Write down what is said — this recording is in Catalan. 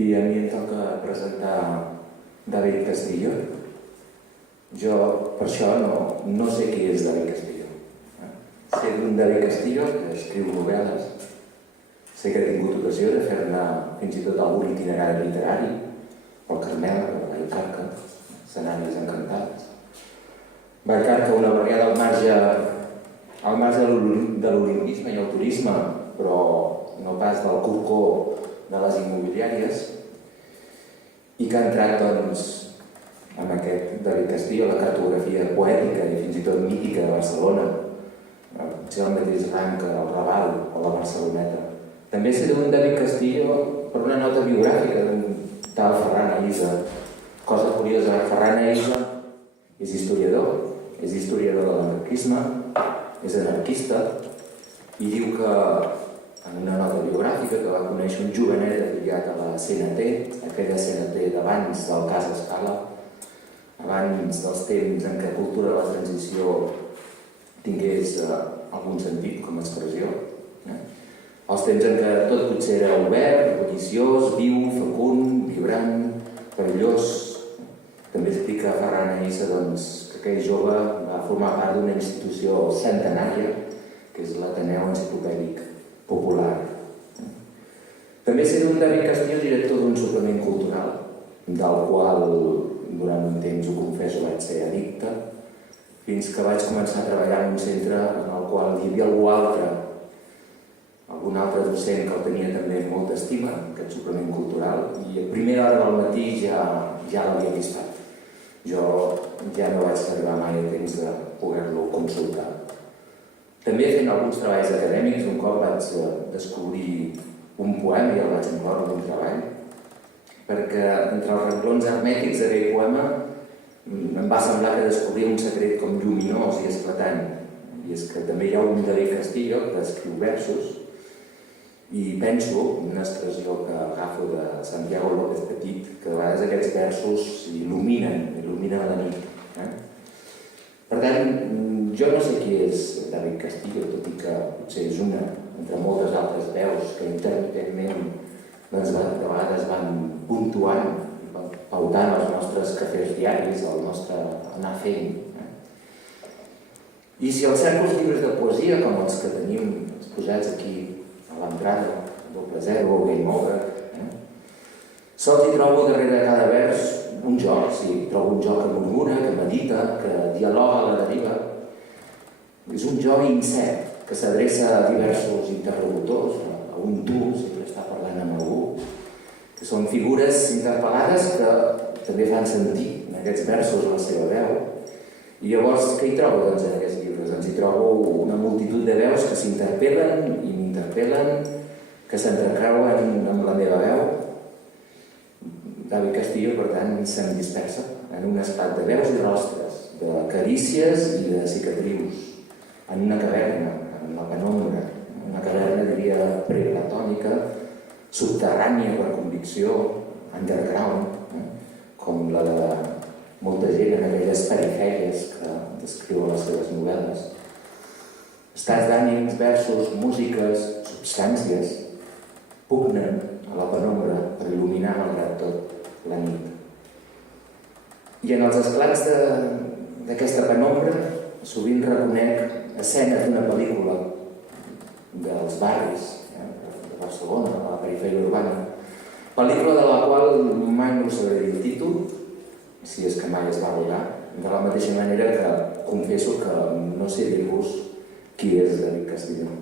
I a mi em toca presentar David Castillo. Jo, per això, no sé qui és David Castillo. Sé d'un David Castillo que escriu novel·les. Sé que ha tingut ocasió de fer-ne fins i tot algun itinerari literari, pel Carmel, per Vallcarca, escenaris encantats. Vallcarca, una barriada al marge de l'olimpisme i el turisme, però no pas del corcó de les immobiliàries, i que ha entrat, doncs, amb aquest David Castillo, la cartografia poètica i fins i tot mítica de Barcelona, potser el mateix rang que el Raval o la Barceloneta. També sé d'un David Castillo per una nota biogràfica d'un tal Ferran Aïssa. Cosa curiosa, Ferran Aïssa és historiador de l'anarquisme, és anarquista, i diu que en una nota biogràfica que va conèixer un jovenet afiliat a la CNT, aquella CNT d'abans del cas Escala, abans dels temps en què cultura de la transició tingués algun sentit com a expressió, els temps en què tot potser era obert, codiciós, viu, fecund, vibrant, perillós. També explica Ferran Aïssa que aquell jove va formar part d'una institució centenària, que és l'Ateneu Enciclopèdic Popular. També sé d'un David Castillo, director d'un suplement cultural, del qual durant un temps, ho confesso, vaig ser addicte, fins que vaig començar a treballar en un centre en el qual hi havia algun altre docent que el tenia també molta estima, aquest suplement cultural, i a primera hora del matí ja l'havia avispat. Jo ja no vaig arribar mai a temps de poder-lo consultar. També fent alguns treballs acadèmics, un cop vaig descobrir un poema i el vaig incloure en un treball, perquè entre els renglons hermètics d'aquell poema em va semblar que descobria un secret com lluminós i esclatant. I és que també hi ha un David Castillo que escriu versos, i penso, una expressió que agafo de Santiago López Petit, que a vegades aquests versos il·luminen la nit. Per tant, jo no sé qui és David Castillo, tot i que potser és una entre moltes altres veus que intermitentment de vegades van puntuant, pautant els nostres cafès diaris, el nostre anar fent. I si els cerco els llibres de poesia, com els que tenim exposats aquí a l'entrada, Doble Zero o Game Over, sols hi trobo darrere de cada vers un joc, sí, trobo un joc que murmura, que medita, que dialoga a la deriva. És un joc incert, que s'adreça a diversos interlocutors, a un tu, sempre està parlant amb algú, que són figures interpel·lades que també fan sentir en aquests versos la seva veu. I llavors, què hi trobo en aquests llibres? Doncs hi trobo una multitud de veus que s'interpel·len i m'interpel·len, que s'entrecreuen amb la meva veu. David Castillo, per tant, se'm dispersa en un esclat de veus i rostres, de carícies i de cicatrius, en una caverna, en la penombra, una caverna, diria, preplatònica, subterrània per convicció, underground, com la de molta gent en aquelles perifèries que descriu a les seves novel·les. Estats d'ànims, versos, músiques, substàncies, pugnen a la penombra per il·luminar malgrat tot la nit. I en els esclats d'aquesta penombra sovint reconec escenes d'una pel·lícula dels barris de Barcelona, de la perifèria urbana, pel·lícula de la qual mai no sabré dir el títol, si és que mai es va rodar, de la mateixa manera que confesso que no sé dir-vos qui és David Castillo.